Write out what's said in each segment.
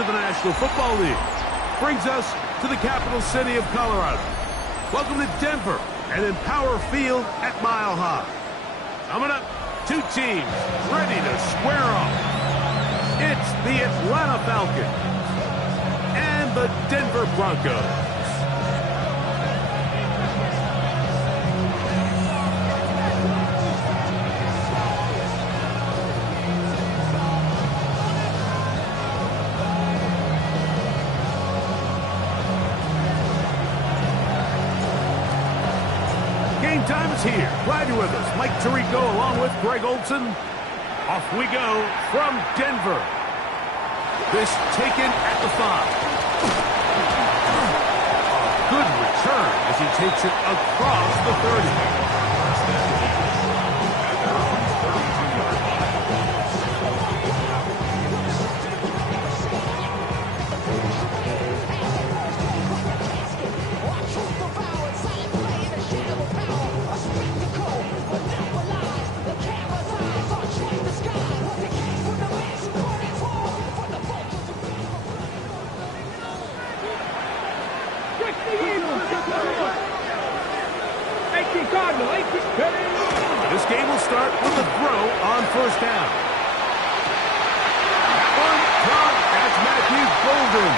to the National Football League. Brings us to the capital city of Colorado. Welcome to Denver and Empower Field at Mile High. Coming up, two teams ready to square off. It's the Atlanta Falcons and the Denver Broncos. Game time is here. Glad you're with us. Mike Tirico along with Greg Olson. Off we go from Denver. This taken at the 5. A good return as he takes it across the 30. This game will start with a throw on first down. One caught as Matthew Golden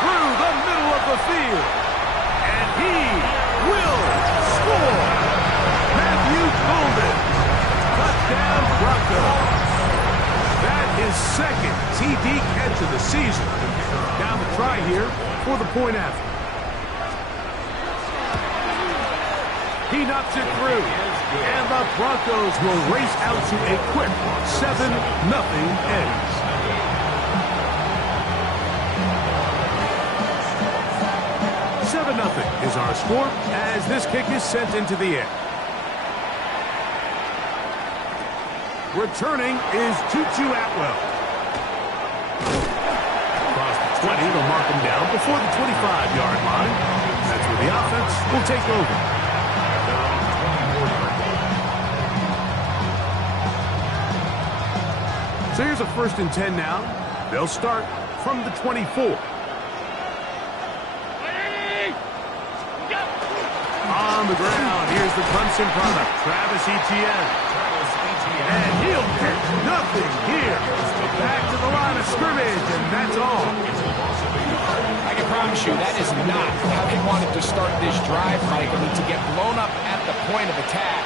through the middle of the field. And he will score. Matthew Golden. Touchdown Broncos. That is second TD catch of the season. Down the try here for the point after. He knocks it through, and the Broncos will race out to a quick 7-0 edge. Is our score as this kick is sent into the air. Returning is Tutu Atwell. Across the 20, they'll mark him down before the 25-yard line. That's where the offense will take over. So here's a 1st and 10 now. They'll start from the 24. On the ground, here's the Clemson product, Travis Etienne. And he'll get nothing here. Back to the line of scrimmage, and that's all. I can promise you that is not how they wanted to start this drive, Mike. I mean, to get blown up at the point of attack,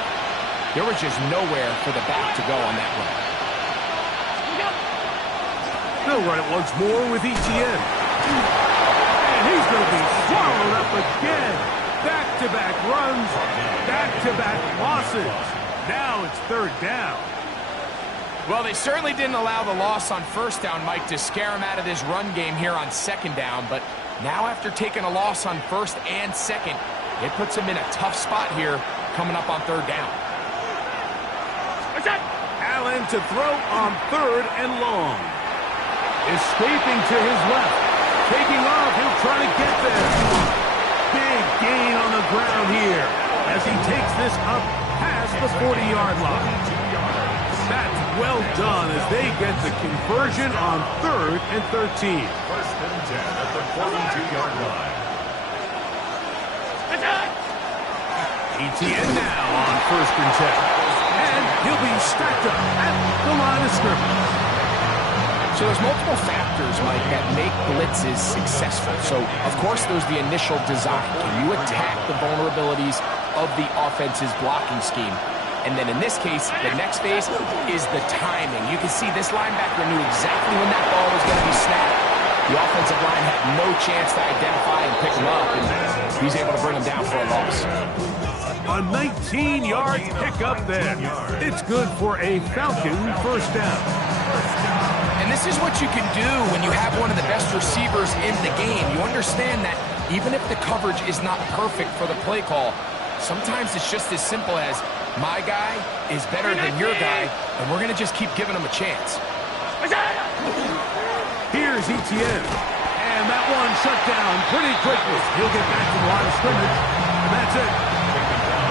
there was just nowhere for the back to go on that run. They'll run it once more with Etienne. And he's going to be swallowed up again. Back-to-back runs, back-to-back losses. Now it's 3rd down. Well, they certainly didn't allow the loss on 1st down, Mike, to scare him out of this run game here on 2nd down. But now after taking a loss on 1st and 2nd, it puts him in a tough spot here coming up on 3rd down. Allen to throw on 3rd and long. Escaping to his left. Taking off, he'll try to get there. Big gain on the ground here as he takes this up past the 40-yard line. That's well done as they get the conversion on 3rd and 13. 1st and 10 at the 42-yard line. Etienne now on 1st and 10. And he'll be stacked up at the line of scrimmage. So there's multiple factors, Mike, that make blitzes successful. So, of course, there's the initial design. Can you attack the vulnerabilities of the offense's blocking scheme? And then in this case, the next phase is the timing. You can see this linebacker knew exactly when that ball was going to be snapped. The offensive line had no chance to identify and pick him up, and he's able to bring him down for a loss. A 19-yard pickup there. It's good for a Falcon 1st down. And this is what you can do when you have one of the best receivers in the game. You understand that even if the coverage is not perfect for the play call, sometimes it's just as simple as my guy is better than your guy, and we're going to just keep giving him a chance. Here's Etienne. And that one shut down pretty quickly. He'll get back to the line of scrimmage, and that's it.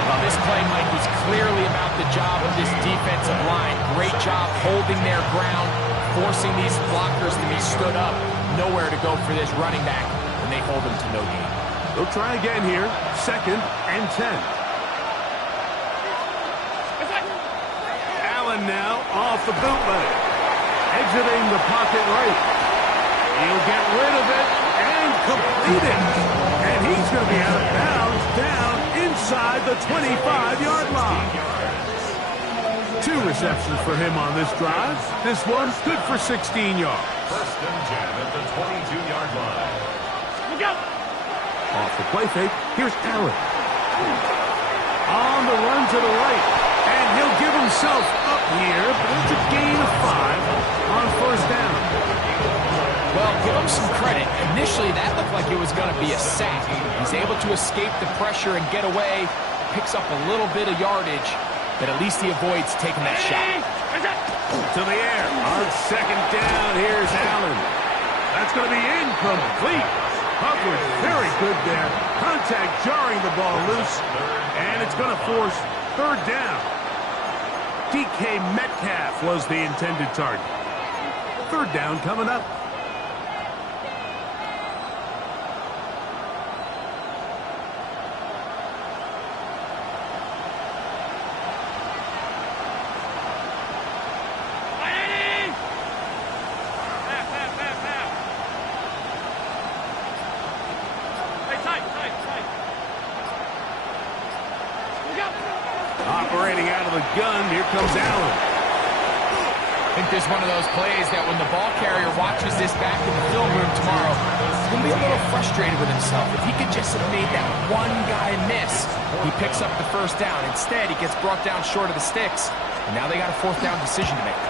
Well, this play, Mike, was clearly about the job of this defensive line. Great job holding their ground, forcing these blockers to be stood up. Nowhere to go for this running back, and they hold him to no gain. They'll try again here. 2nd and 10. Allen now off the bootleg. Exiting the pocket right. He'll get rid of it and complete it. And he's going to be out of bounds down inside the 25-yard line. 2 receptions for him on this drive. This one's good for 16 yards. 1st and 10 at the 22-yard line. Look out! Off the play fake, here's Allen. On the run to the right. And he'll give himself up here, but it's a gain of 5 on 1st down. Well, give him some credit. Initially, that looked like it was going to be a sack. He's able to escape the pressure and get away. Picks up a little bit of yardage, but at least he avoids taking that shot. To the air. On 2nd down, here's Allen. That's going to be incomplete. Coverage very good there. Contact jarring the ball loose. And it's going to force 3rd down. DK Metcalf was the intended target. 3rd down coming up. Operating out of the gun, here comes Allen. I think there's one of those plays that when the ball carrier watches this back in the film room tomorrow, he's going to be a little frustrated with himself. If he could just have made that one guy miss, he picks up the 1st down. Instead, he gets brought down short of the sticks, and now they got a 4th down decision to make.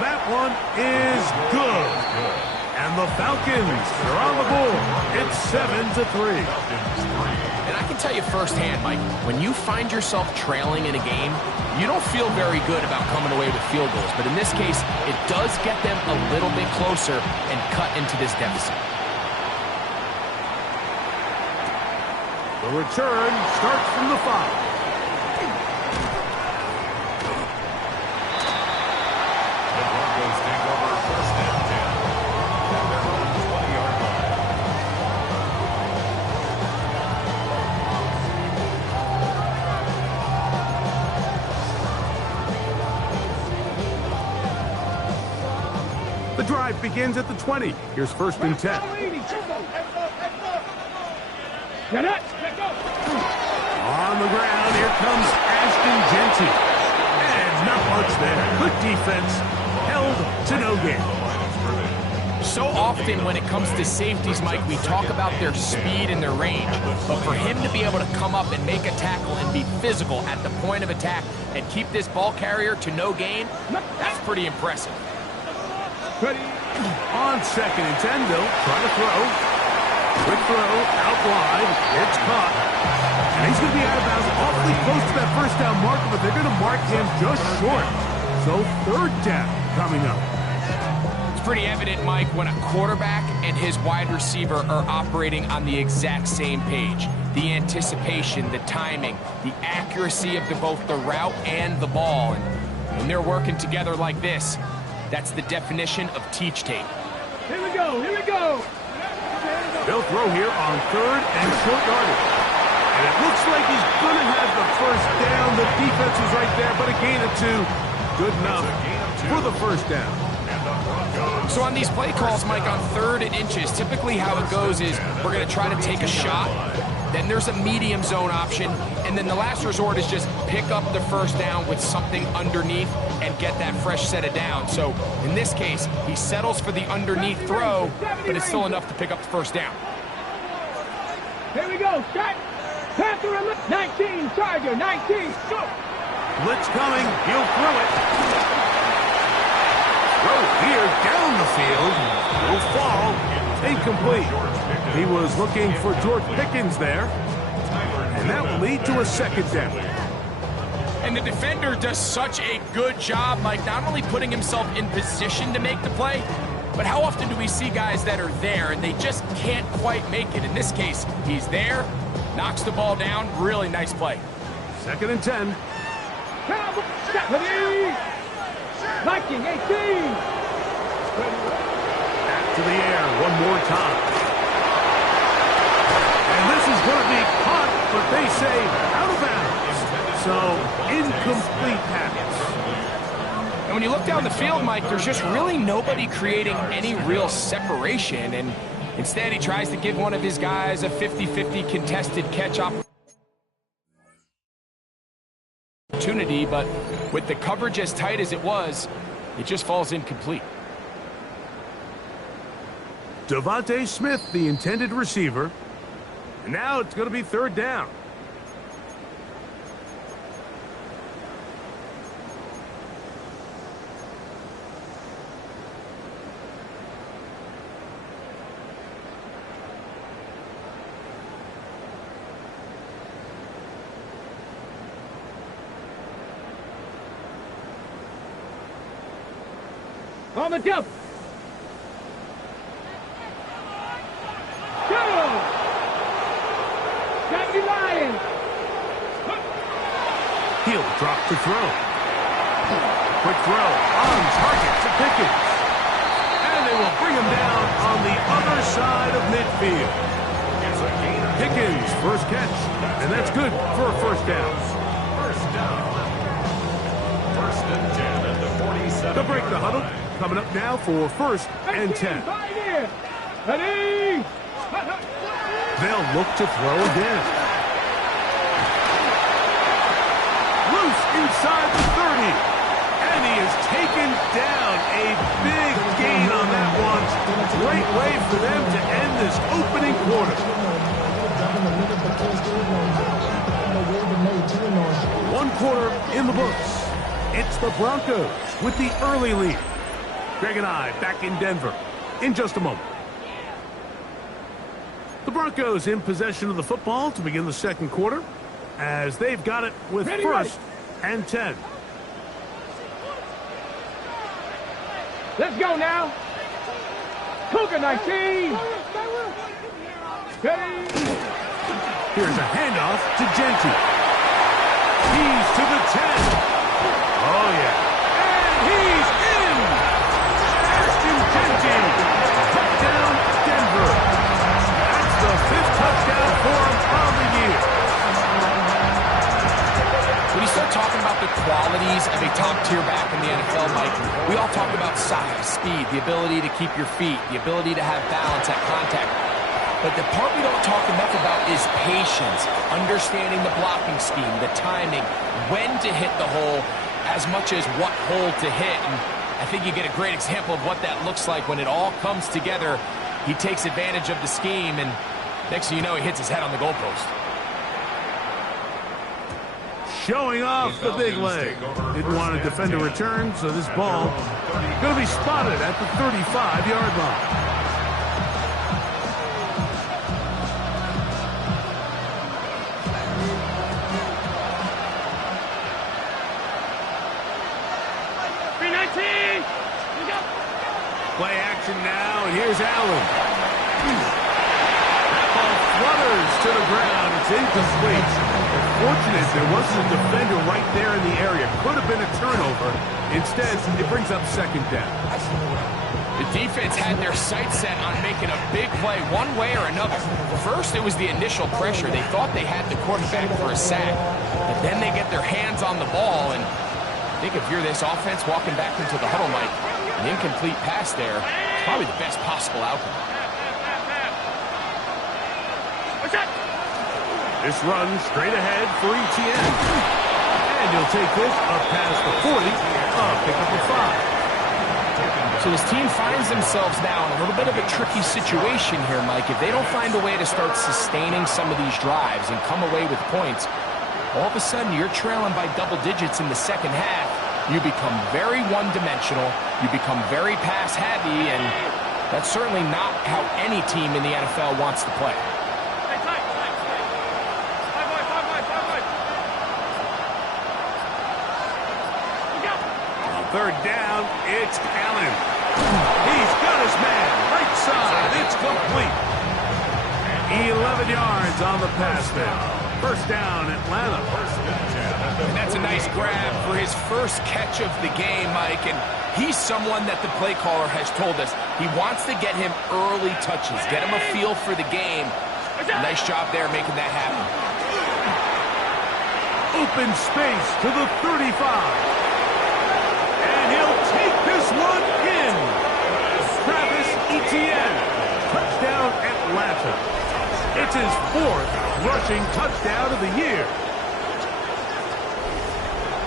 That one is good. And the Falcons are on the board. It's 7-3. And I can tell you firsthand, Mike, when you find yourself trailing in a game, you don't feel very good about coming away with field goals. But in this case, it does get them a little bit closer and cut into this deficit. The return starts from the 5. The Broncos take over 1st and 10 at their own 20-yard line. The drive begins at the 20. Here's 1st and 10. On the ground, here comes Ashton Jeanty. And not much there. Good defense. Held to no gain. So often when it comes to safeties, Mike, we talk about their speed and their range. But for him to be able to come up and make a tackle and be physical at the point of attack and keep this ball carrier to no gain, that's pretty impressive. Ready. On 2nd and 10, Bill. Trying to throw. Quick throw. Out wide. It's caught. And he's going to be out of bounds awfully close to that 1st down marker, but they're going to mark him just short. So 3rd down coming up. It's pretty evident, Mike, when a quarterback and his wide receiver are operating on the exact same page. The anticipation, the timing, the accuracy of both the route and the ball. And when they're working together like this, that's the definition of teach tape. Here we go, here we go. They'll throw here on 3rd and short yardage. And it looks like he's going to have the 1st down. The defense is right there, but a gain of 2. Good enough for the 1st down. So on these play calls, Mike, on 3rd and inches, typically how it goes is we're going to try to take a shot. Then there's a medium zone option, and then the last resort is just pick up the 1st down with something underneath and get that fresh set of down. So in this case, he settles for the underneath throw, but it's still enough to pick up the 1st down. Here we go, shot. Panther 19, Charger 19, go. Blitz coming, he'll throw it. Throw here down the field. Will fall. Incomplete. He was looking for George Pickens there. And that will lead to a 2nd down. And the defender does such a good job, Mike, not only putting himself in position to make the play, but how often do we see guys that are there and they just can't quite make it? In this case, he's there, knocks the ball down. Really nice play. 2nd and 10. Cowboy, 19, 18. Back to the air one more time. And this is going to be caught, but they say out of bounds. So, incomplete pass. And when you look down the field, Mike, there's just really nobody creating any real separation. And instead, he tries to give one of his guys a 50-50 contested catch opportunity, but with the coverage as tight as it was, it just falls incomplete. Devontae Smith, the intended receiver. And now it's going to be third down. On the jump. Go! Got you lying. He'll drop to throw. Quick throw on target to Pickens. And they will bring him down on the other side of midfield. Pickens, first catch. And that's good for a first down. First down. First and 10 at the 47. To break the huddle. Coming up now for first and 10. Ready? They'll look to throw again. Loose inside the 30. And he is taken down. A big gain on that one. Great way for them to end this opening quarter. 1 quarter in the books. It's the Broncos with the early lead. Greg and I back in Denver in just a moment. The Broncos in possession of the football to begin the second quarter as they've got it with first and 10. Let's go now. Cougar 19. Ready? Here's a handoff to Genty. He's to the 10. Oh, yeah. And he's in. Ashton Genty. Touchdown, Denver. That's the 5th touchdown for him on the year. When you start talking about the qualities of a top-tier back in the NFL, Mike, we all talk about size, speed, the ability to keep your feet, the ability to have balance at contact. But the part we don't talk enough about is patience, understanding the blocking scheme, the timing, when to hit the hole, as much as what hole to hit. And I think you get a great example of what that looks like when it all comes together. He takes advantage of the scheme, and next thing you know, he hits his head on the goalpost. Showing off the big leg. Didn't want to defend a return, so this ball going to be spotted at the 35-yard line. Play action now, and here's Allen. That ball flutters to the ground. It's incomplete. Fortunate there wasn't a defender right there in the area. Could have been a turnover. Instead, it brings up second down. The defense had their sights set on making a big play one way or another. First, it was the initial pressure. They thought they had the quarterback for a sack. But then they get their hands on the ball, and I think if you're this offense walking back into the huddle, Mike, an incomplete pass there is probably the best possible outcome. This run straight ahead for Etienne. And he'll take this up past the 40, pick up a 5. So this team finds themselves now in a little bit of a tricky situation here, Mike. If they don't find a way to start sustaining some of these drives and come away with points, all of a sudden you're trailing by double digits in the second half. You become very one-dimensional, you become very pass-heavy, and that's certainly not how any team in the NFL wants to play. On third down, it's Allen. He's got his man, right side, it's complete. 11 yards on the pass there. First down, Atlanta. And that's a nice grab for his first catch of the game, Mike. And He's someone that the play caller has told us he wants to get him early touches, get him a feel for the game. Nice job there making that happen. Open space to the 35. And he'll take this one in. Travis Etienne. Touchdown Atlanta. It's his 4th rushing touchdown of the year.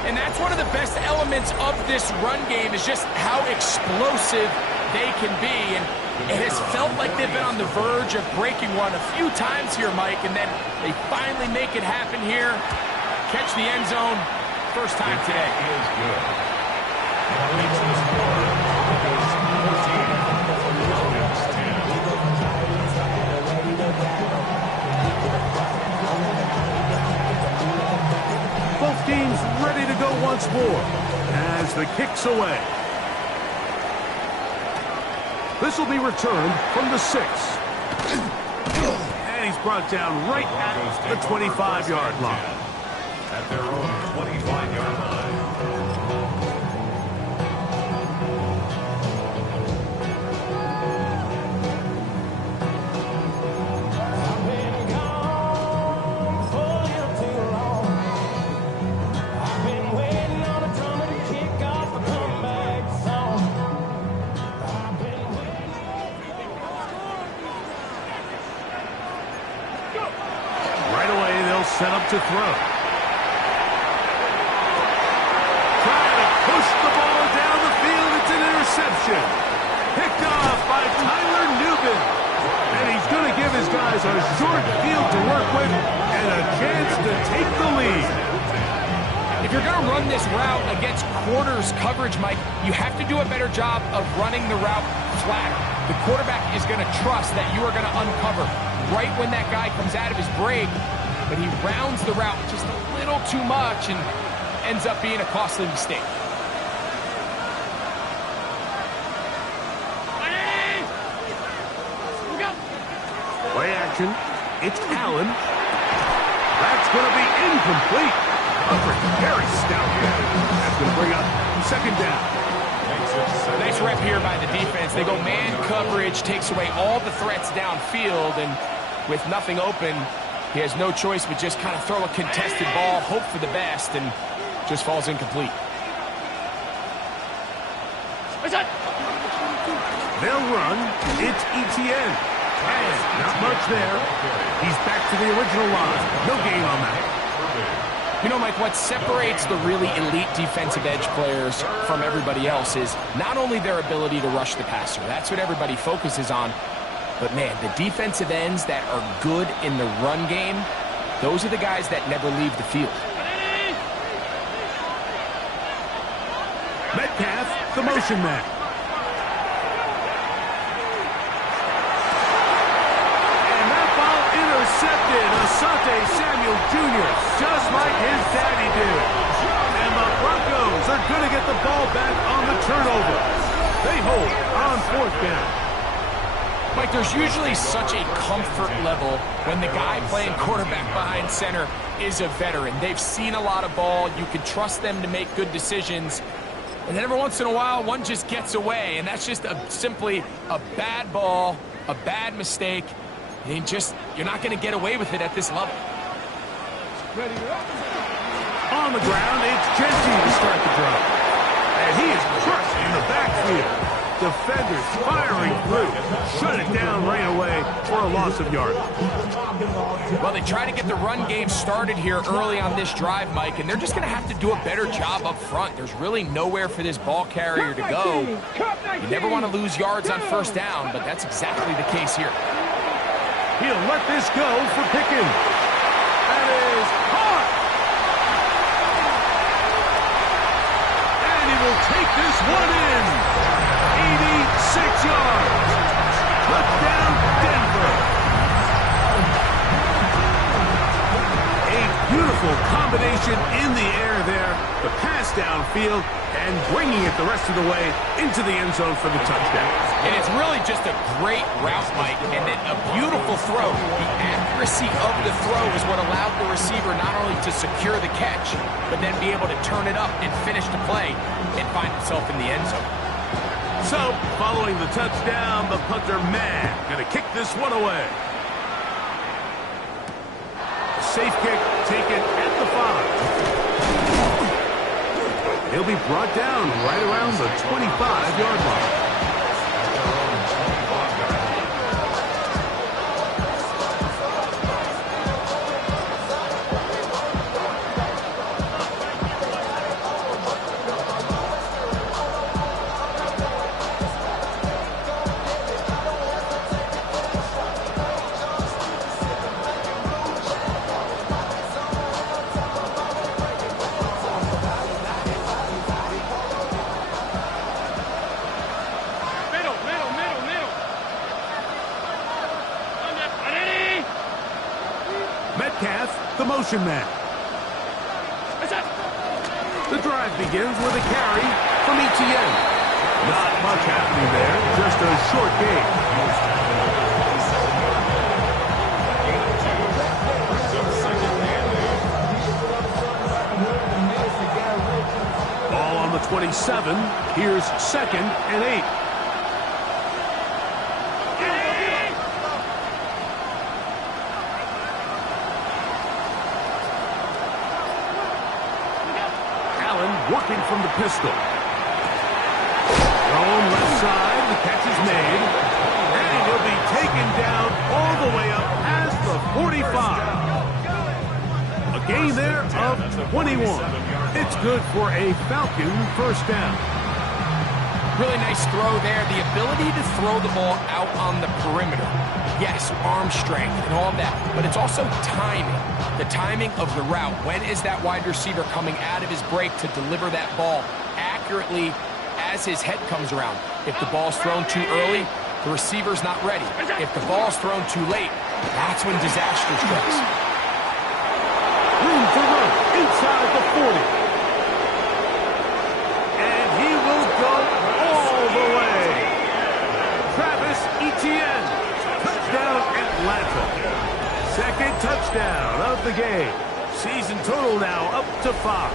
And that's one of the best elements of this run game is just how explosive they can be. And it has felt like they've been on the verge of breaking one a few times here, Mike, and then they finally make it happen here. Catch the end zone first time today. He is good. Leads the score. Broncos 14. Ravens 10. Both teams ready to go once more as the kick's away. This will be returned from the 6. And he's brought down right at the 25-yard line. At their own 25-yard line. Right away, they'll set up to throw. Push the ball down the field. It's an interception. Picked off by Tyler Nugent. And he's going to give his guys a short field to work with and a chance to take the lead. If you're going to run this route against quarters coverage, Mike, you have to do a better job of running the route flat. The quarterback is going to trust that you are going to uncover right when that guy comes out of his break, but he rounds the route just a little too much and ends up being a costly mistake. Play action. It's Allen. That's going to be incomplete. Coverage very stout. That's going to bring up second down. Nice rep here by the defense. They go man coverage, takes away all the threats downfield, and with nothing open, he has no choice but just kind of throw a contested ball, hope for the best, and just falls incomplete. They'll run. It's Etienne. And not much there. He's back to the original line. No gain on that. You know, Mike, what separates the really elite defensive edge players from everybody else is not only their ability to rush the passer. That's what everybody focuses on. But, man, the defensive ends that are good in the run game, those are the guys that never leave the field. Metcalf, the motion man. Intercepted. Asante Samuel Jr. just like his daddy did. And the Broncos are going to get the ball back on the turnover. They hold on 4th down. Mike, there's usually such a comfort level when the guy playing quarterback behind center is a veteran. They've seen a lot of ball. You can trust them to make good decisions. And then every once in a while, one just gets away. And that's just simply a bad ball, a bad mistake. And you're not going to get away with it at this level. On the ground, it's Genty to start the drive. And he is crushed in the backfield. Defenders firing through. Shut it down right away for a loss of yardage. Well, they try to get the run game started here early on this drive, Mike, and they're just going to have to do a better job up front. There's really nowhere for this ball carrier to go. You never want to lose yards on first down, but that's exactly the case here. He'll let this go for Pickens. That is caught. And he will take this one in. 86 yards. Touchdown, Denver. A beautiful combination in the air there. The pass downfield and bringing it the rest of the way into the end zone for the touchdown. And it's really just a great route, Mike, and then a beautiful throw. The accuracy of the throw is what allowed the receiver not only to secure the catch, but then be able to turn it up and finish the play and find himself in the end zone. So, following the touchdown, the punter, Mann, going to kick this one away. Safe kick taken at the 5. He'll be brought down right around the 25-yard line. The motion man. The drive begins with a carry from Etienne. Not much happening there, just a short gain. Ball on the 27. Here's 2nd and 8. Working from the pistol. Thrown left side, the catch is made. And he'll be taken down all the way up past the 45. A gain there of 21. It's good for a Falcon first down. Really nice throw there. The ability to throw the ball out on the perimeter. Yes, arm strength and all that, but it's also timing. The timing of the route. When is that wide receiver coming out of his break to deliver that ball accurately as his head comes around? If the ball's thrown too early, the receiver's not ready. If the ball's thrown too late, that's when disaster strikes. Room for room inside the 40. And he will go all the way. Travis Etienne. Touchdown Atlanta. Second touchdown of the game. Season total now up to 5.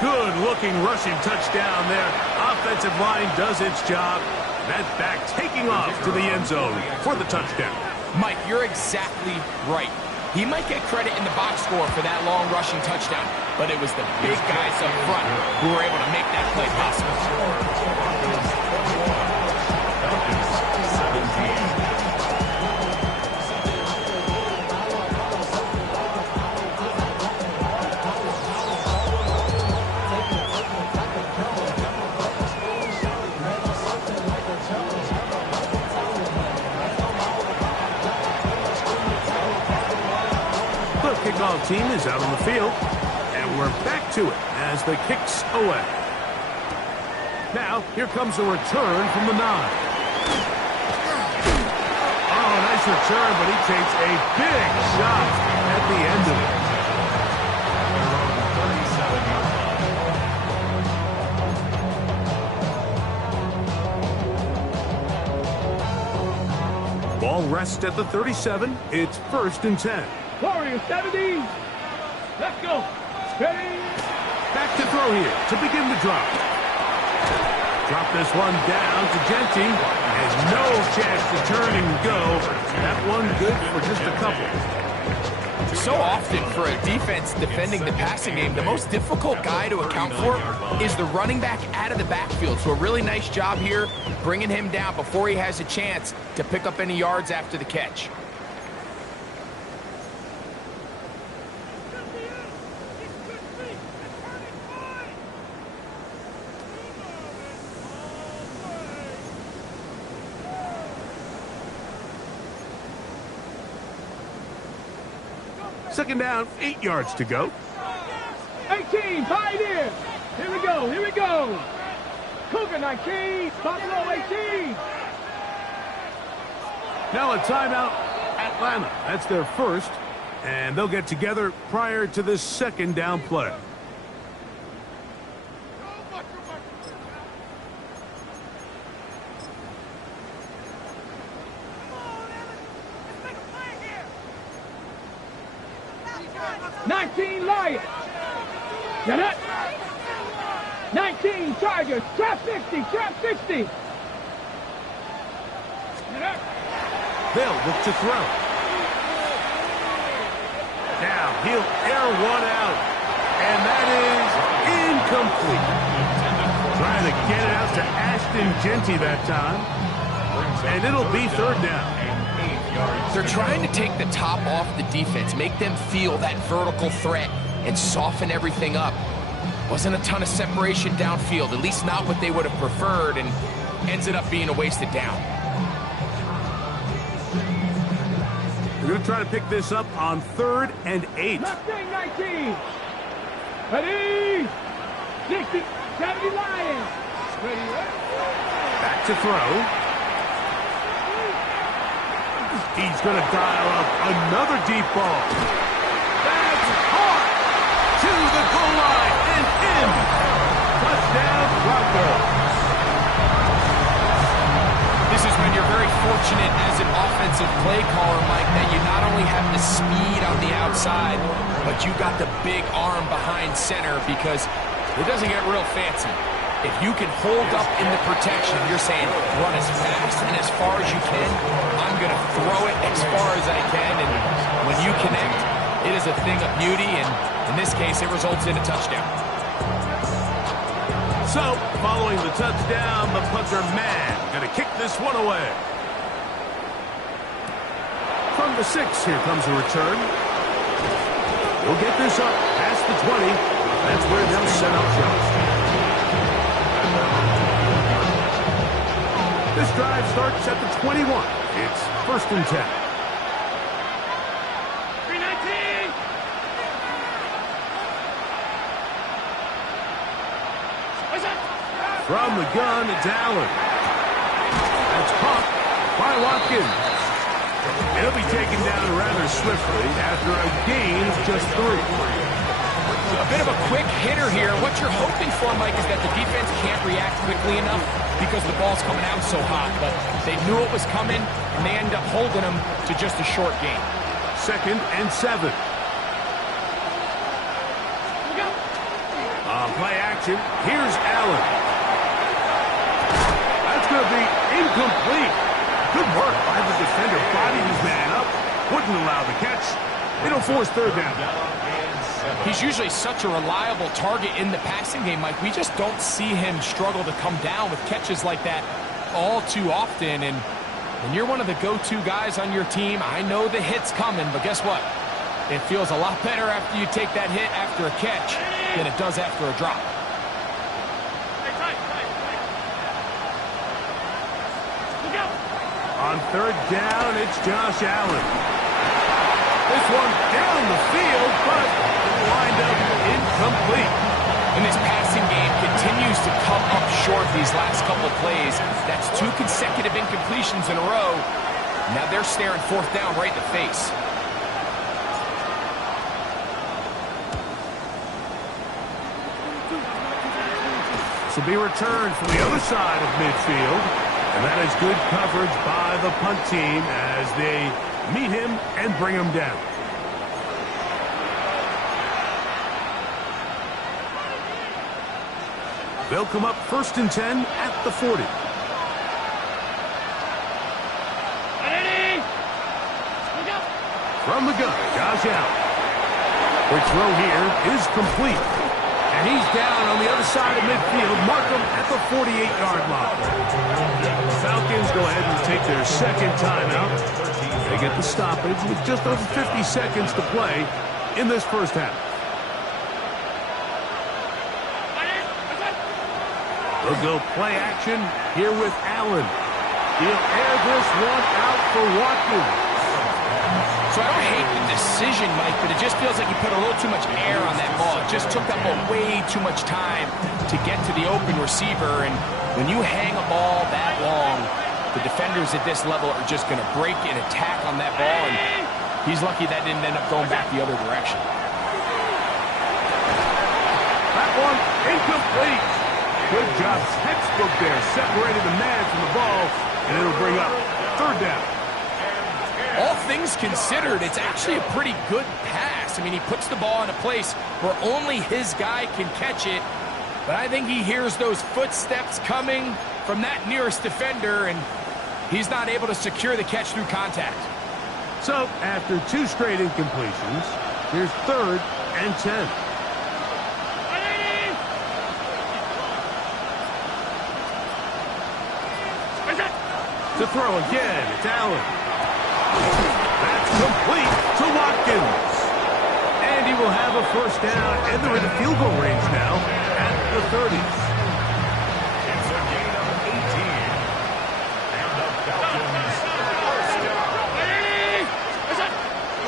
Good-looking rushing touchdown there. Offensive line does its job. That back taking off to the end zone for the touchdown. Mike, you're exactly right. He might get credit in the box score for that long rushing touchdown, but it was the big guys up front who were able to make that play possible. Kickoff team is out on the field, and we're back to it as the kick's away. Now, here comes a return from the 9. Oh, nice return, but he takes a big shot at the end of it. Ball rests at the 37. It's 1st and 10. Warriors 70. Let's go. Ready. Back to throw here to begin the drop. Drop this one down to Genty. Has no chance to turn and go. That one good for just a couple. So often for a defense defending the passing game, the most difficult guy to account for is the running back out of the backfield. So a really nice job here bringing him down before he has a chance to pick up any yards after the catch. Second down, 8 yards to go. 18, Pioneers. Here we go, here we go. Cougar 19, Buffalo 18. Now a timeout, Atlanta. That's their first. And they'll get together prior to this second down play. Lions. Get it. 19 Chargers. Trap 60. Trap 60. Get it. They'll look to throw. Now he'll air one out. And that is incomplete. Trying to get it out to Ashton Jeanty that time. And it'll be third down. They're trying to take the top off the defense, make them feel that vertical threat, and soften everything up. Wasn't a ton of separation downfield, at least not what they would have preferred, and ends it up being a wasted down. We're going to try to pick this up on 3rd and 8. Left thing 19. Ready. 60. 70 Lions. Ready. Back to throw. He's going to dial up another deep ball. That's hard to the goal line and in. Touchdown, Broncos. This is when you're very fortunate as an offensive play caller, Mike, that you not only have the speed on the outside, but you got the big arm behind center, because it doesn't get real fancy. If you can hold up in the protection, you're saying run as fast and as far as you can. I'm going to throw it as far as I can, and when you connect, it is a thing of beauty, and in this case, it results in a touchdown. So, following the touchdown, the punter man going to kick this one away. From the 6, here comes a return. We'll get this up past the 20. That's where they'll set up shop. This drive starts at the 21. It's 1st and 10. 319. From the gun, it's Allen. That's caught by Watkins. He'll be taken down rather swiftly after a gain of just 3. A bit of a quick hitter here. What you're hoping for, Mike, is that the defense can't react quickly enough because the ball's coming out so hot. But they knew it was coming, and they end up holding them to just a short gain. 2nd and 7. Play action. Here's Allen. That's going to be incomplete. Good work by the defender. Bodied his man up. Wouldn't allow the catch. It'll force 3rd down. He's usually such a reliable target in the passing game, Mike. We just don't see him struggle to come down with catches like that all too often. And when you're one of the go-to guys on your team, I know the hit's coming, but guess what? It feels a lot better after you take that hit after a catch than it does after a drop. On 3rd down, it's Josh Allen. This one down the field, but lined up incomplete. And this passing game continues to come up short these last couple plays. That's 2 consecutive incompletions in a row. Now they're staring 4th down right in the face. This will be returned from the other side of midfield. And that is good coverage by the punt team as they meet him and bring him down. They'll come up 1st and 10 at the 40. From the gun, Josh Allen. Their throw here is complete. And he's down on the other side of midfield. Mark him at the 48-yard line. The Falcons go ahead and take their 2nd timeout. They get the stoppage with just over 50 seconds to play in this 1st half. They'll go play action here with Allen. He'll air this one out for Watkins. So I don't hate the decision, Mike, but it just feels like you put a little too much air on that ball. It just took that ball way too much time to get to the open receiver. And when you hang a ball that long, the defenders at this level are just going to break and attack on that ball. And He's lucky that didn't end up going back the other direction. That one incomplete. Good job, textbook there, separating the man from the ball, and it'll bring up third down. All things considered, it's actually a pretty good pass. I mean, he puts the ball in a place where only his guy can catch it, but I think he hears those footsteps coming from that nearest defender, and he's not able to secure the catch through contact. So, after 2 straight incompletions, here's 3rd and 10. To throw again, it's Allen. That's complete to Watkins. And he will have a first down, and they're in the field goal range now at the 30. It's a gain of 18. And the Falcons first down.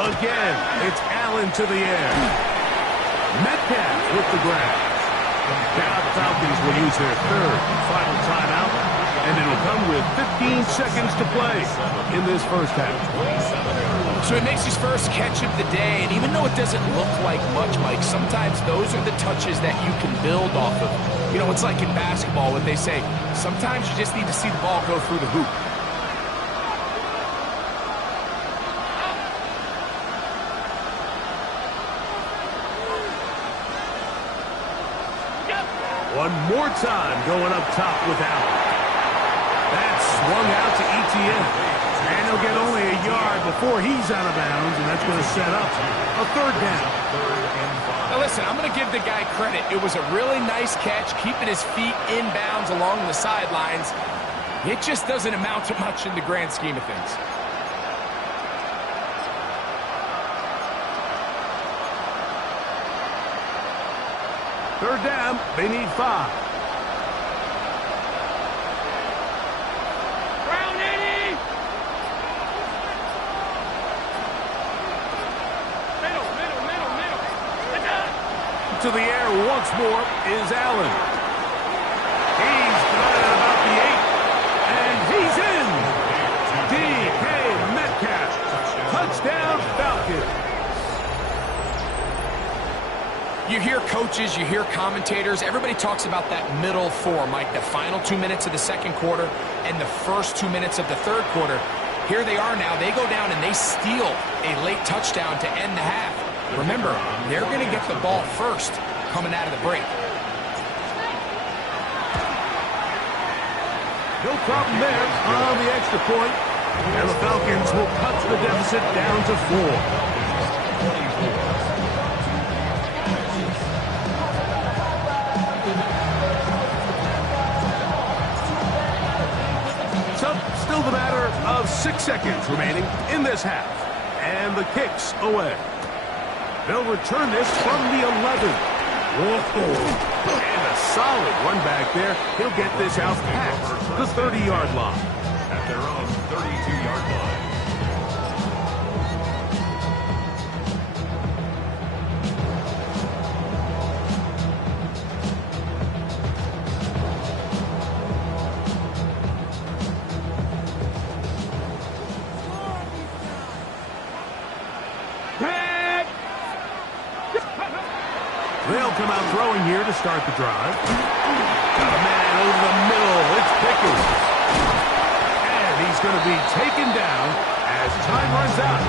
Again, it's Allen to the air. Metcalf with the grab. Now the Falcons will use their 3rd and final timeout, and it'll come with 15 seconds to play in this first half. So he makes his first catch of the day, and even though it doesn't look like much, Mike, sometimes those are the touches that you can build off of. You know, it's like in basketball what they say, sometimes you just need to see the ball go through the hoop. One more time going up top with Allen. That's swung out to Etienne. And he'll get only a yard before he's out of bounds, and that's going to set up a 3rd down. Now listen, I'm going to give the guy credit. It was a really nice catch, keeping his feet in bounds along the sidelines. It just doesn't amount to much in the grand scheme of things. Third down, they need 5. To the air once more is Allen. He's got it about the 8, and he's in. DK Metcalf, touchdown Falcons. You hear coaches, you hear commentators, everybody talks about that middle 4, Mike, the final 2 minutes of the second quarter and the first 2 minutes of the third quarter. Here they are now. They go down and they steal a late touchdown to end the half. Remember, they're going to get the ball first coming out of the break. No problem there on the extra point. And the Falcons will cut the deficit down to 4. So, still the matter of 6 seconds remaining in this half. And the kick's away. They'll return this from the 11. Whoa. And a solid one back there. He'll get this out past the 30-yard line. At their own 32-yard line. They'll come out throwing here to start the drive. Got a man over the middle. It's Pickens. And he's going to be taken down as time runs out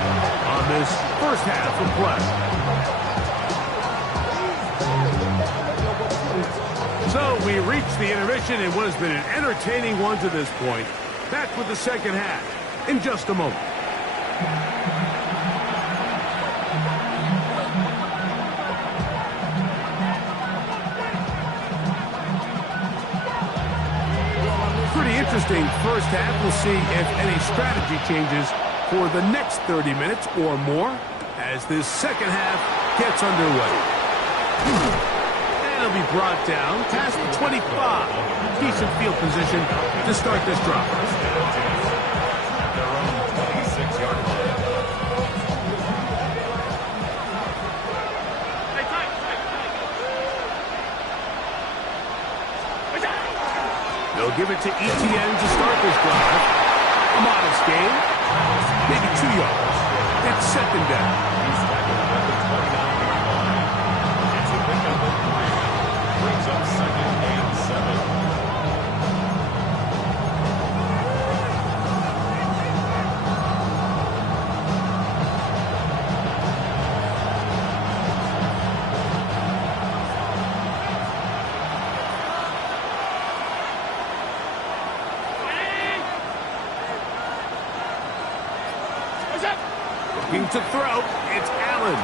on this first half of play. So we reach the intermission in what has been an entertaining one to this point. Back with the second half in just a moment. Interesting first half. We'll see if any strategy changes for the next 30 minutes or more as this second half gets underway. And it'll be brought down past the 25. Decent field position to start this drive. Their own 26-yard line. They'll give it to Etienne to start this drive. A modest gain, maybe 2 yards. second down. He's tackled at the 29-yard line. It's a pickup of 3. Brings up 2nd and 7. Looking to throw, it's Allen.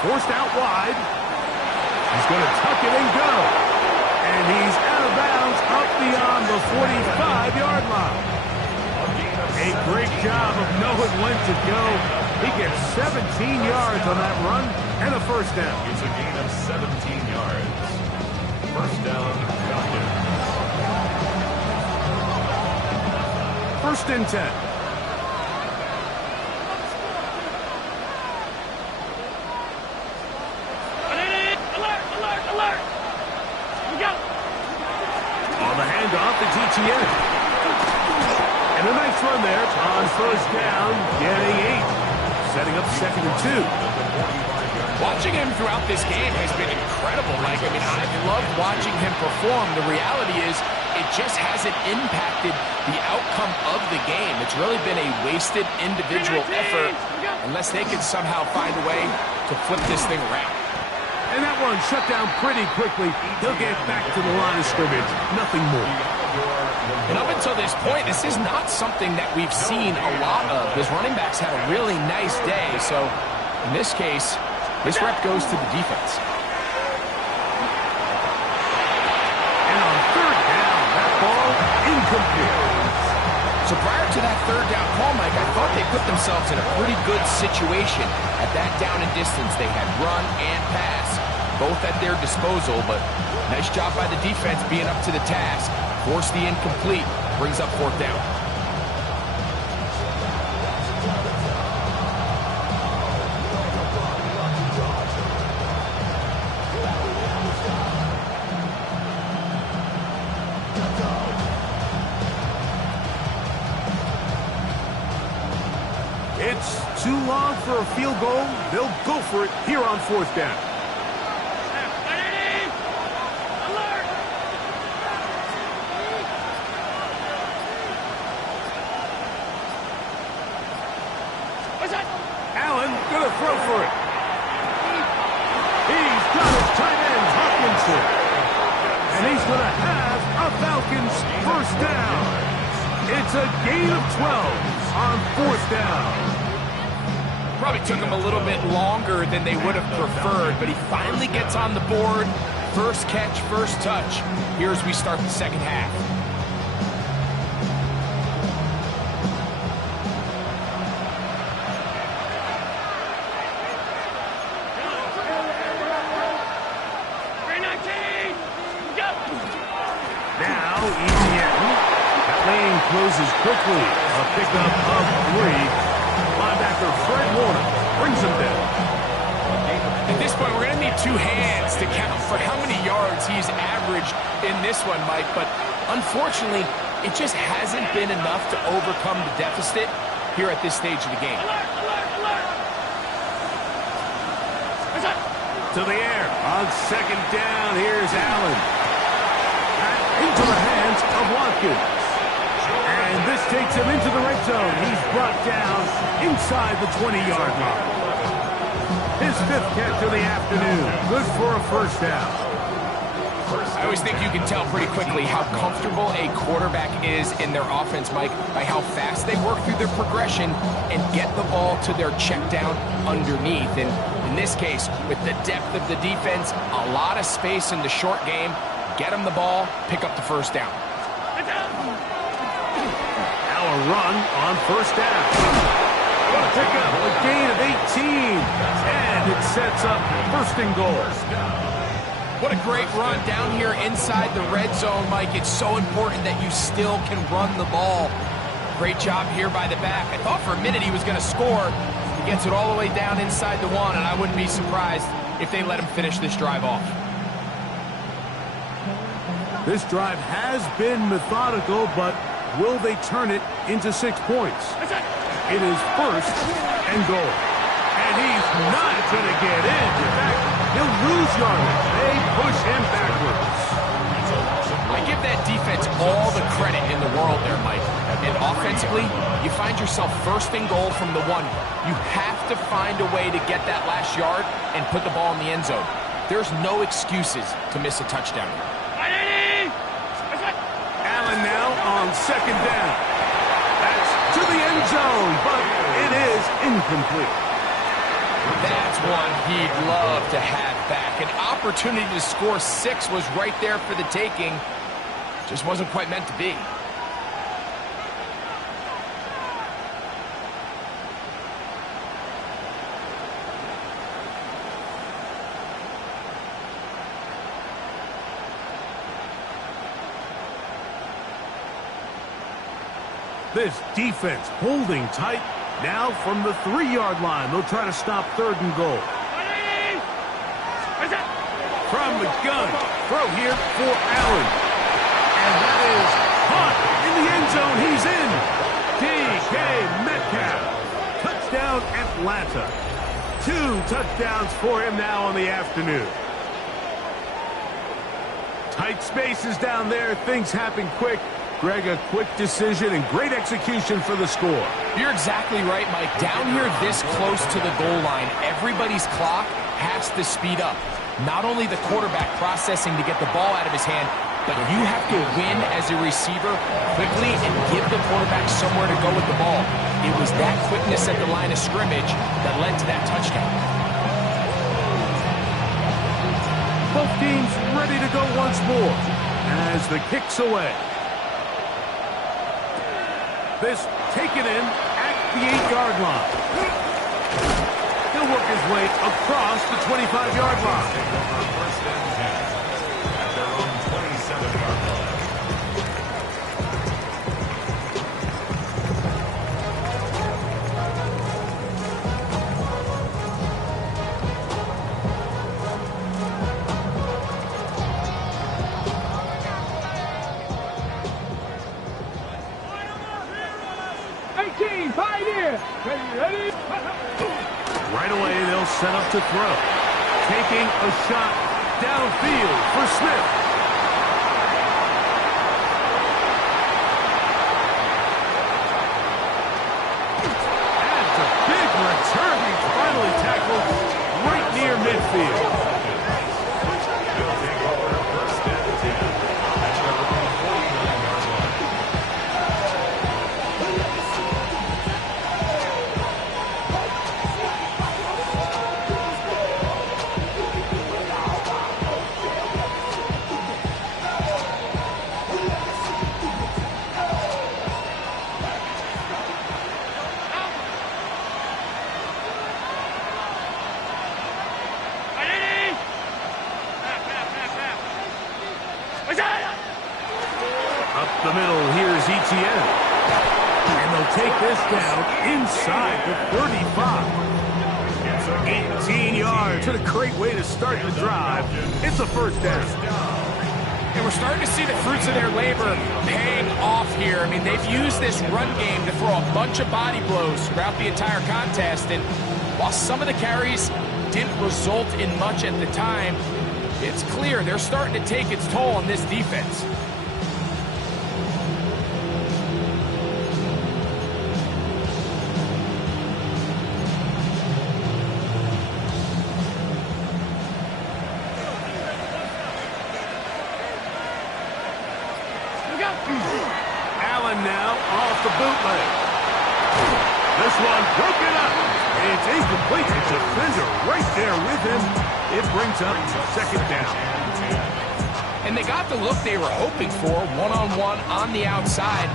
Forced out wide. He's going to tuck it and go. And he's out of bounds up beyond the 45-yard line. A great job of knowing when to go. He gets 17 yards on that run and a first down. It's a gain of 17 yards. First down, Falcons. 1st and 10. On the handoff, it's Etienne. And a nice run there on first down, getting 8. Setting up 2nd and 2. Watching him throughout this game has been incredible, Mike. I mean, I've loved watching him perform. The reality is it just hasn't impacted the outcome of the game. It's really been a wasted individual effort unless they can somehow find a way to flip this thing around. And that one shut down pretty quickly. He'll get back to the line of scrimmage. Nothing more. And up until this point, this is not something that we've seen a lot of. His running backs had a really nice day. So in this case, this rep goes to the defense. And on 3rd down, that ball incomplete. So prior to that 3rd down call, Mike, I thought they put themselves in a pretty good situation. At that down and distance, they had run and pass, both at their disposal, but nice job by the defense being up to the task. Force the incomplete, brings up 4th down. It's too long for a field goal. They'll go for it here on 4th down. Allen gonna throw for it. He's got his tight end, Hopkinson. And he's gonna have a Falcons first down. It's a gain of 12 on 4th down. Probably took him a little bit longer than they would have preferred, but he finally gets on the board. First catch, first touch. Here as we start the second half. Now, Etienne. That lane closes quickly. A pickup of 3. Linebacker Fred Warner brings him down. At this point, we're going to need 2 hands to count for how many yards he's averaged in this one, Mike. But unfortunately, it just hasn't been enough to overcome the deficit here at this stage of the game. To the air on 2nd down. Here's Allen. Into the hands of Watkins. And this takes him into the red zone. He's brought down inside the 20-yard line. His 5th catch of the afternoon. Good for a first down. I always think you can tell pretty quickly how comfortable a quarterback is in their offense, Mike, by how fast they work through their progression and get the ball to their check down underneath. And in this case, with the depth of the defense, a lot of space in the short game, get them the ball, pick up the first down. Now a run on first down. What a pickup, a gain of 18. And it sets up 1st and goal. What a great run down here inside the red zone, Mike. It's so important that you still can run the ball. Great job here by the back. I thought for a minute he was going to score. He gets it all the way down inside the 1, and I wouldn't be surprised if they let him finish this drive off. This drive has been methodical, but will they turn it into 6 points? It is 1st and goal. And he's not going to get in. In fact, he'll lose yardage. They push him backwards. I give that defense all the credit in the world there, Mike. And offensively, you find yourself first and goal from the 1. You have to find a way to get that last yard and put the ball in the end zone. There's no excuses to miss a touchdown. Allen now on second down. That's to the end zone, but it is incomplete. That's one he'd love to have back. An opportunity to score 6 was right there for the taking. Just wasn't quite meant to be. This defense holding tight. Now from the 3-yard line, they'll try to stop 3rd and goal. From the gun, throw here for Allen. And that is caught in the end zone. He's in. DK Metcalf. Touchdown Atlanta. 2 touchdowns for him now on the afternoon. Tight spaces down there. Things happen quick. Greg, a quick decision and great execution for the score. You're exactly right, Mike. Down here this close to the goal line, everybody's clock has to speed up. Not only the quarterback processing to get the ball out of his hand, but you have to win as a receiver quickly and give the quarterback somewhere to go with the ball. It was that quickness at the line of scrimmage that led to that touchdown. Both teams ready to go once more as the kick's away. This taken in at the 8-yard line. He'll work his way across the 25-yard line. First and 10 at their own 27-yard line. Pioneer! Ready? Right away, they'll set up to throw. Taking a shot downfield for Smith. That's a big return. He's finally tackled right near midfield. They'll take over first and 10 at their own 49-yard line. Up the middle, here's Etienne. And they'll take this down inside the 35. 18 yards. What a great way to start the drive. It's a first down. And we're starting to see the fruits of their labor paying off here. I mean, they've used this run game to throw a bunch of body blows throughout the entire contest. And while some of the carries didn't result in much at the time, it's clear they're starting to take its toll on this defense. Allen now off the bootleg. This one broken up. It's incomplete. The defender right there with him. It brings up second down. And they got the look they were hoping for, one-on-one on the outside.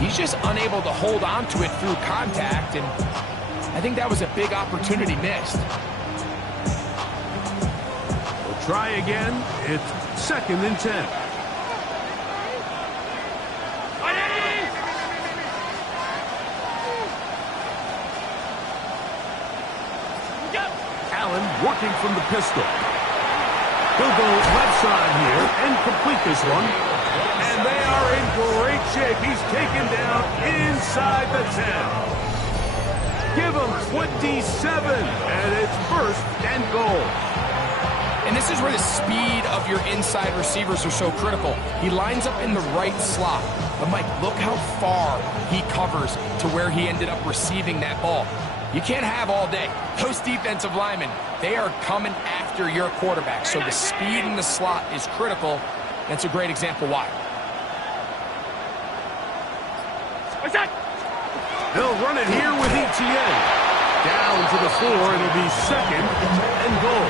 He's just unable to hold on to it through contact, and I think that was a big opportunity missed. We'll try again. It's second and 10. Allen working from the pistol. He'll go left side here and complete this one. And they are in great shape. He's taken down inside the 10. give him 27, and it's first and goal. And this is where the speed of your inside receivers are so critical. He lines up in the right slot. But Mike, look how far he covers to where he ended up receiving that ball. You can't have all day. Those defensive linemen, they are coming after your quarterback. So the speed in the slot is critical. That's a great example why. They'll run it here with ETN. Down to the floor, it'll be second and goal.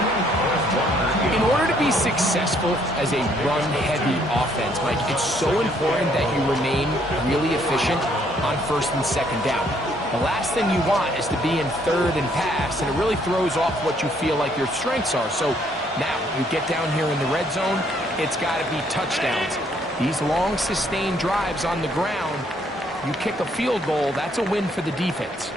In order to be successful as a run-heavy offense, Mike, it's so important that you remain really efficient on first and second down. The last thing you want is to be in third and pass, and it really throws off what you feel like your strengths are. So now you get down here in the red zone, it's got to be touchdowns. These long, sustained drives on the ground, you kick a field goal, that's a win for the defense.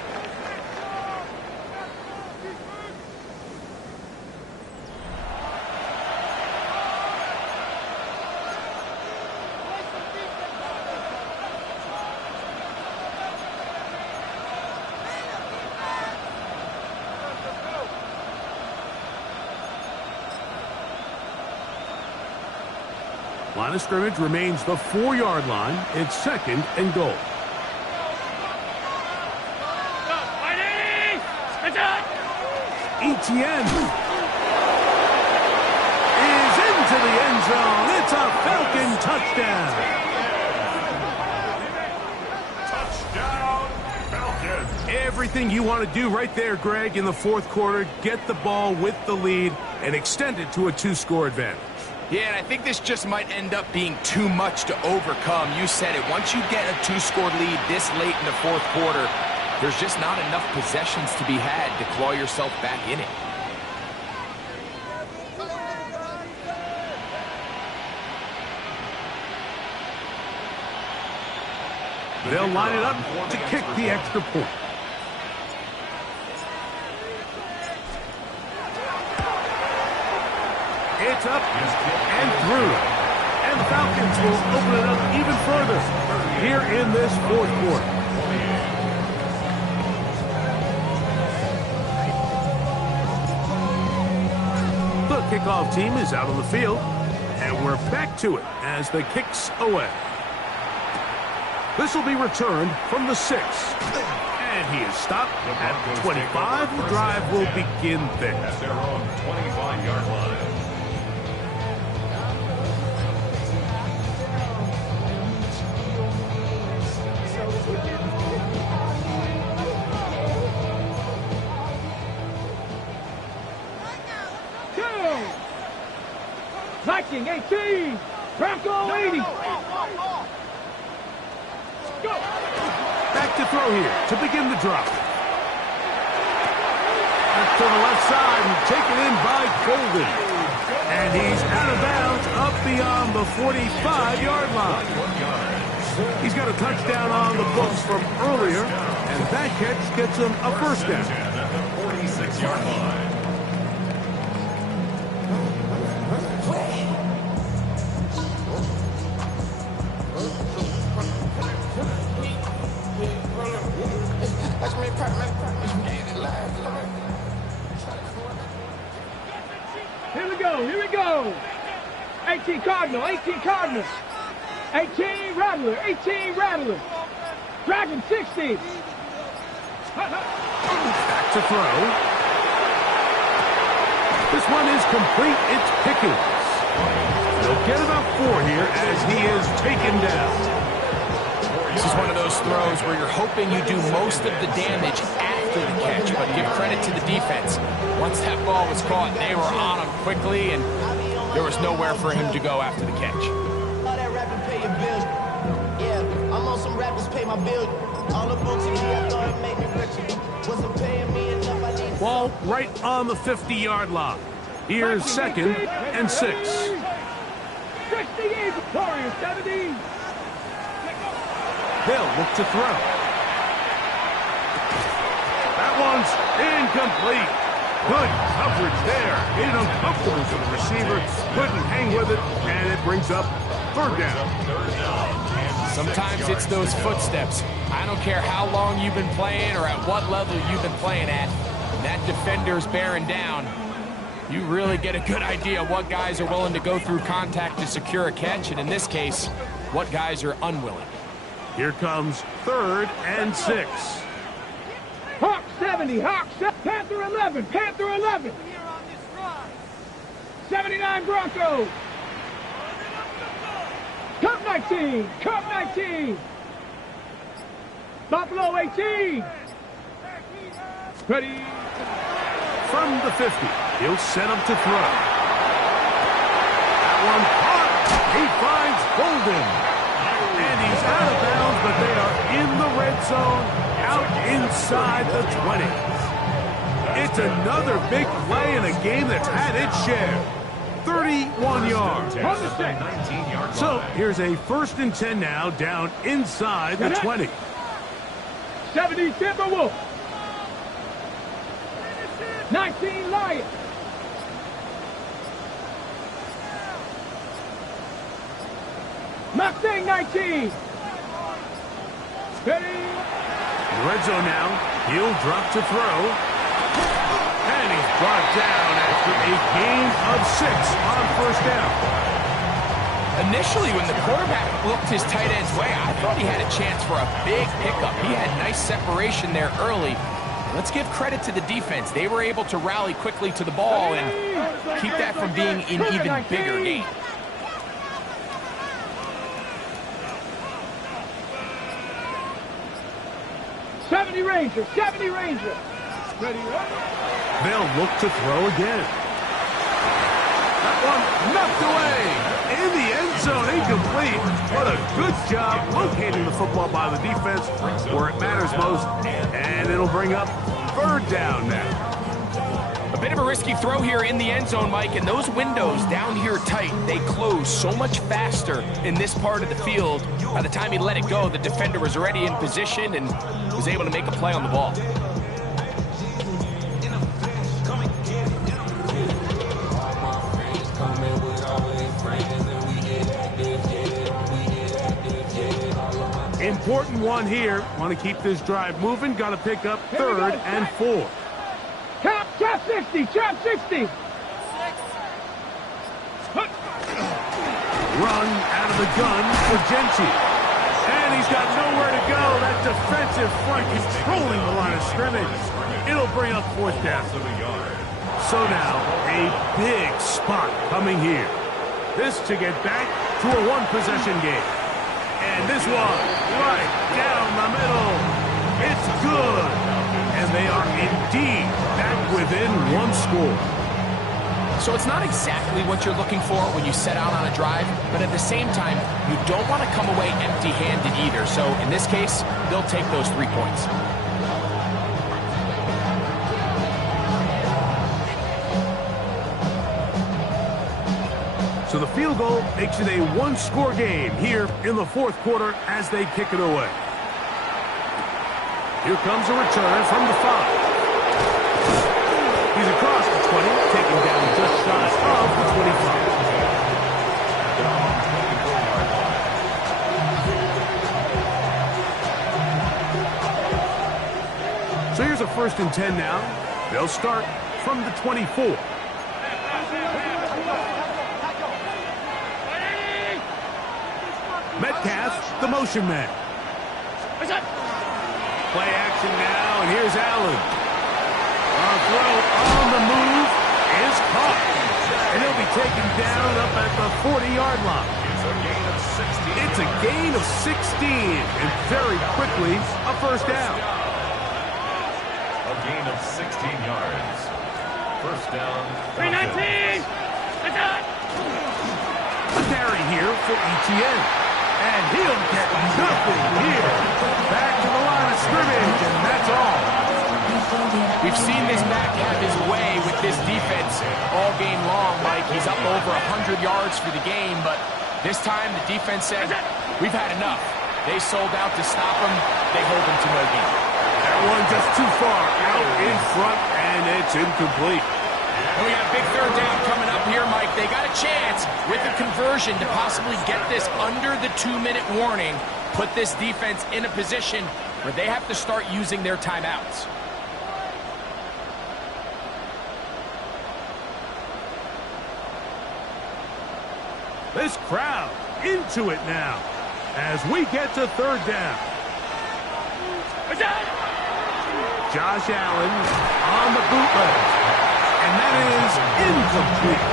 Line of scrimmage remains the 4-yard line. It's second and goal. ETN is into the end zone. It's a Falcon touchdown. Touchdown, Falcons. Everything you want to do right there, Greg, in the fourth quarter. Get the ball with the lead and extend it to a 2-score advantage. Yeah, and I think this just might end up being too much to overcome. You said it. Once you get a 2-score lead this late in the fourth quarter, there's just not enough possessions to be had to claw yourself back in it. They'll line it up to kick the extra point. It's up and through. And the Falcons will open it up even further here in this fourth quarter. The kickoff team is out on the field, and we're back to it as the kick's away. This will be returned from the 6. And he is stopped at the 25. The drive will begin there. At their own 25-yard line. Viking 18, Bronco 80. Go. Back to throw here to begin the drop. Up to the left side and taken in by Golden. And he's out of bounds up beyond the 45-yard line. He's got a touchdown on the books from earlier, and that catch gets him a first down. At the 46-yard line. Here we go. 18 Cardinal, 18 Cardinal. 18 Rattler, 18 Rattler. Dragon 60. Back to throw. This one is complete. It's Pickens. They'll get about 4 here as he is taken down. This is one of those throws where you're hoping you do most of the damage after the catch, but give credit to the defense. Once that ball was caught, they were on him quickly, and there was nowhere for him to go after the catch. All that rapping pay your bills. Yeah, I'm on some rappers pay my bills. All the books in me, I thought it made me richer. Wasn't paying me enough, I need... Ball right on the 50-yard line. Here's second and 6. 68, Victoria, 70. They'll look to throw. That one's incomplete. Good coverage there. Made it uncomfortable for the receiver. Couldn't hang with it, and it brings up third down. Sometimes it's those footsteps. I don't care how long you've been playing or at what level you've been playing at. When that defender's bearing down, you really get a good idea what guys are willing to go through contact to secure a catch, and in this case, what guys are unwilling. Here comes 3rd and 6. Hawk 70, Hawk 7, Panther 11, Panther 11. 79 Broncos. Cup 19, Cup 19. Buffalo 18. Ready. From the 50, he'll set him to throw. That one caught. He finds Golden. And he's out of bounds, but they are in the red zone, out inside the 20. It's another big play in a game that's had its share. 31 yards. So here's a 1st and 10 now, down inside the 20. 70 Timberwolves. 19 Lions. Mustang 19. Ready. Red zone now. He'll drop to throw. And he's brought down after a gain of 6 on 1st down. Initially, when the quarterback looked his tight end's way, I thought he had a chance for a big pickup. He had nice separation there early. Let's give credit to the defense. They were able to rally quickly to the ball and keep that from being an even bigger gain. Rangers, 70 Rangers. Ready. They'll look to throw again. That one knocked away. In the end zone, incomplete. What a good job locating the football by the defense where it matters most. And it'll bring up 3rd down now. A bit of a risky throw here in the end zone, Mike, and those windows down here tight, they close so much faster in this part of the field. By the time he let it go, the defender was already in position and was able to make a play on the ball. Important one here. Want to keep this drive moving. Got to pick up 3rd and 4. Trap 60, trap 60. Run out of the gun for Genchi. And he's got nowhere to go. That defensive front controlling the line of scrimmage. It'll bring up 4th down. So now, a big spot coming here. This to get back to a 1-possession game. And this one, right down the middle. It's good. And they are indeed back within 1 score. So it's not exactly what you're looking for when you set out on a drive, but at the same time, you don't want to come away empty-handed either. So in this case, they'll take those 3 points. So the field goal makes it a 1-score game here in the 4th quarter as they kick it away. Here comes a return from the 5. He's across the 20, taking down just shy of the 25. So here's a 1st and 10 now. They'll start from the 24. Metcalf, the motion man. Play action now, and here's Allen. Throw on the move is caught. And he'll be taken down up at the 40-yard line. It's a gain of 16, and very quickly, a 1st down. A gain of 16 yards. 1st down. 319. A carry here for ETN. And he'll get nothing here. Back to the line of scrimmage, and that's all. We've seen this back have his way with this defense all game long, Mike. He's up over 100 yards for the game, but this time the defense said, we've had enough. They sold out to stop him. They hold him to no gain. That one just too far out in front, and it's incomplete. And we got a big 3rd down coming up up here, Mike. They got a chance with a conversion to possibly get this under the 2-minute warning, put this defense in a position where they have to start using their timeouts. This crowd into it now as we get to third down. Josh Allen on the bootleg, and that is incomplete.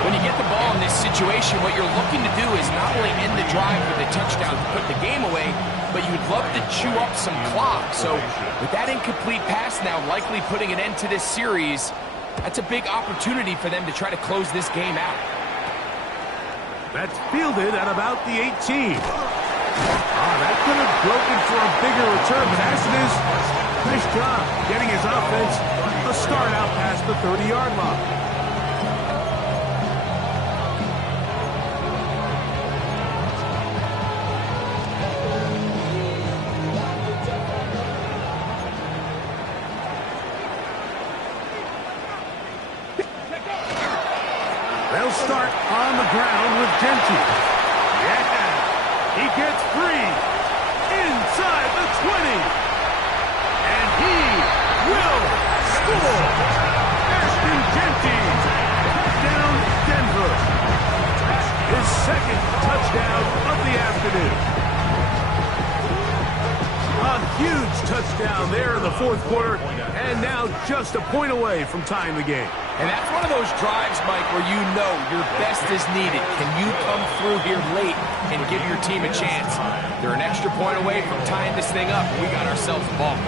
When you get the ball in this situation, what you're looking to do is not only end the drive with a touchdown to put the game away, but you'd love to chew up some clock. So with that incomplete pass now likely putting an end to this series, that's a big opportunity for them to try to close this game out. That's fielded at about the 18. That could have broken for a bigger return, but as it is, nice job getting his offense a start out past the 30-yard line. They'll start on the ground with Genty. Yeah, he gets free inside the 20. And he will score. Ashton Genty, touchdown Denver. His second touchdown of the afternoon. A huge touchdown there in the fourth quarter, and now just a point away from tying the game. And that's one of those drives, Mike, where you know your best is needed. Can you come through here late and give your team a chance? They're an extra point away from tying this thing up. We got ourselves a ball.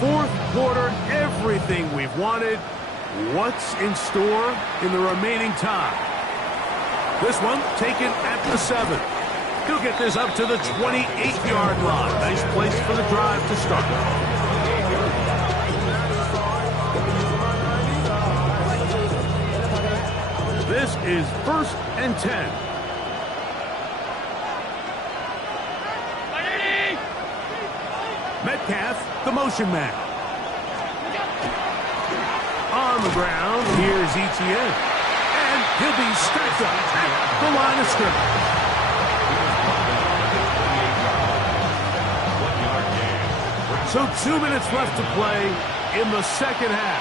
Fourth quarter, everything we've wanted. What's in store in the remaining time? This one taken at the 7. He'll get this up to the 28-yard line. Nice place for the drive to start. This is 1st and 10. Metcalf, the motion man. On the ground, here's Etienne. And he'll be stacked up at the line of scrimmage. So 2 minutes left to play in the second half.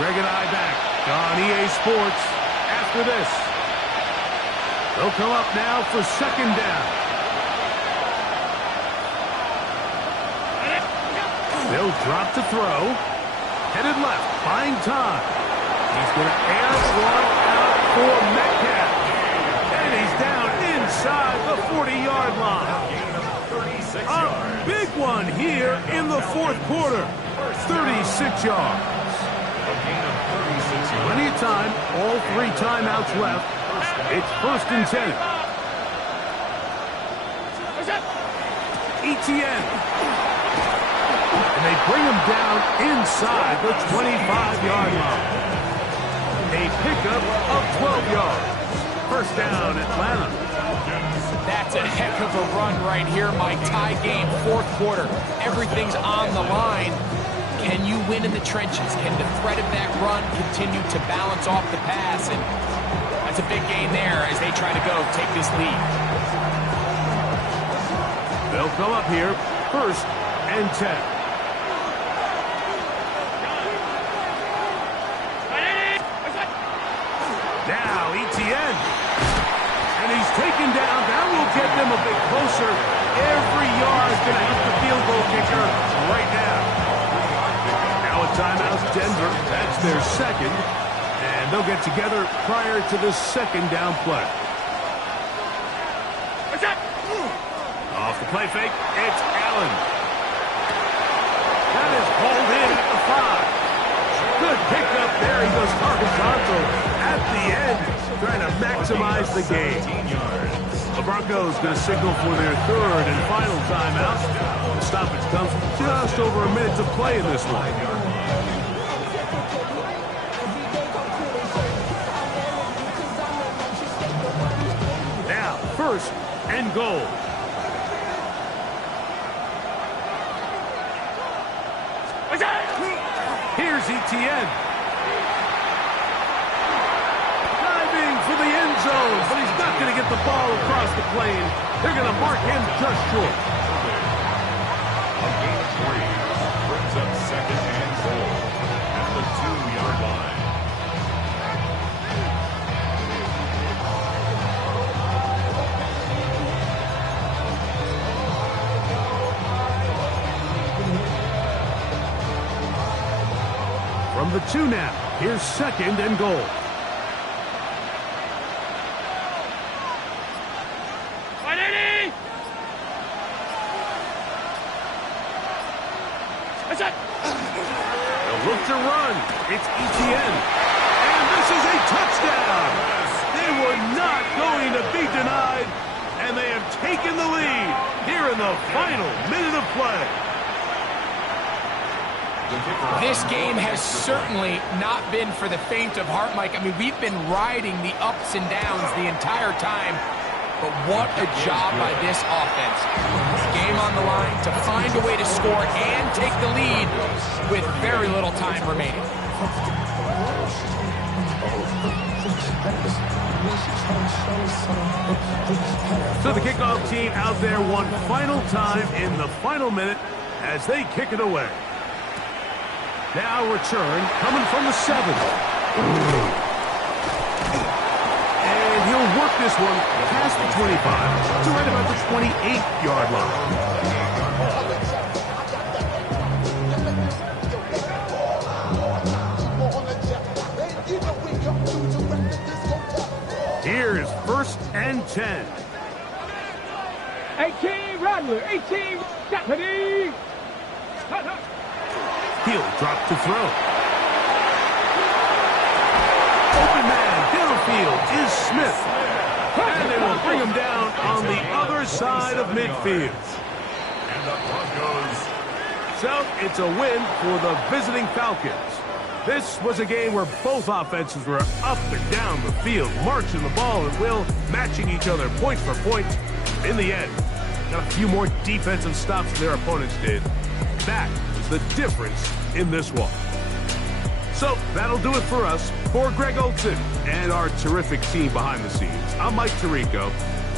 Greg and I back on EA Sports after this. They'll come up now for second down. They'll drop to throw. Headed left, buying time. He's going to air one out for Metcalf. And he's down inside the 40-yard line. A big one here in the fourth quarter. 36 yards. Plenty of time. All 3 timeouts left. It's 1st and 10. Etienne. And they bring him down inside the 25-yard line. A pickup of 12 yards. First down, Atlanta. That's a heck of a run right here, Mike. Tie game, fourth quarter. Everything's on the line. Can you win in the trenches? Can the threat of that run continue to balance off the pass? And that's a big gain there as they try to go take this lead. They'll come up here, 1st and 10. Now Etienne. And he's taken down. That will get them a bit closer. Every yard's going to help the field goal kicker right now. Now a timeout, Denver. That's their second. And they'll get together prior to the second down play. Off the play fake, it's Allen. That is hauled in at the 5. Good pickup there. He goes horizontal at the end, trying to maximize the game. A The Broncos going to signal for their third and final timeout. The stoppage comes just over a minute to play in this one. Now, first and goal. Here's Etienne. Diving for the end zone, but he's not going to get the ball across the plane. They're going to mark him just short. A gain of 3 brings up second and goal at the 2-yard line. From the 2 now, here's second and goal. They'll look to run. It's Etienne. And this is a touchdown. They were not going to be denied, and they have taken the lead here in the final minute of play. This game has certainly not been for the faint of heart, Mike. I mean, we've been riding the ups and downs the entire time, but what a job by this offense. Game on the line to find a way to score and take the lead with very little time remaining. So the kickoff team out there one final time in the final minute as they kick it away. Now return coming from the 7. And he'll work this one past the 25 to right about the 28-yard line. Here's first and 10. 18, Rattler. 18, Deputy. He'll drop to throw. Open man, downfield is Smith. And they will bring him down on the other side of midfield. And the Broncos. So it's a win for the visiting Falcons. This was a game where both offenses were up and down the field, marching the ball at will, matching each other point for point. In the end, got a few more defensive stops than their opponents did. That is the difference in this one. So that'll do it for us. For Greg Olsen and our terrific team behind the scenes, I'm Mike Tirico.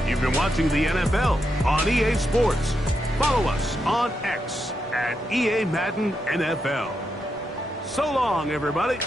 You've been watching the NFL on EA Sports. Follow us on X at EA Madden NFL. So long, everybody.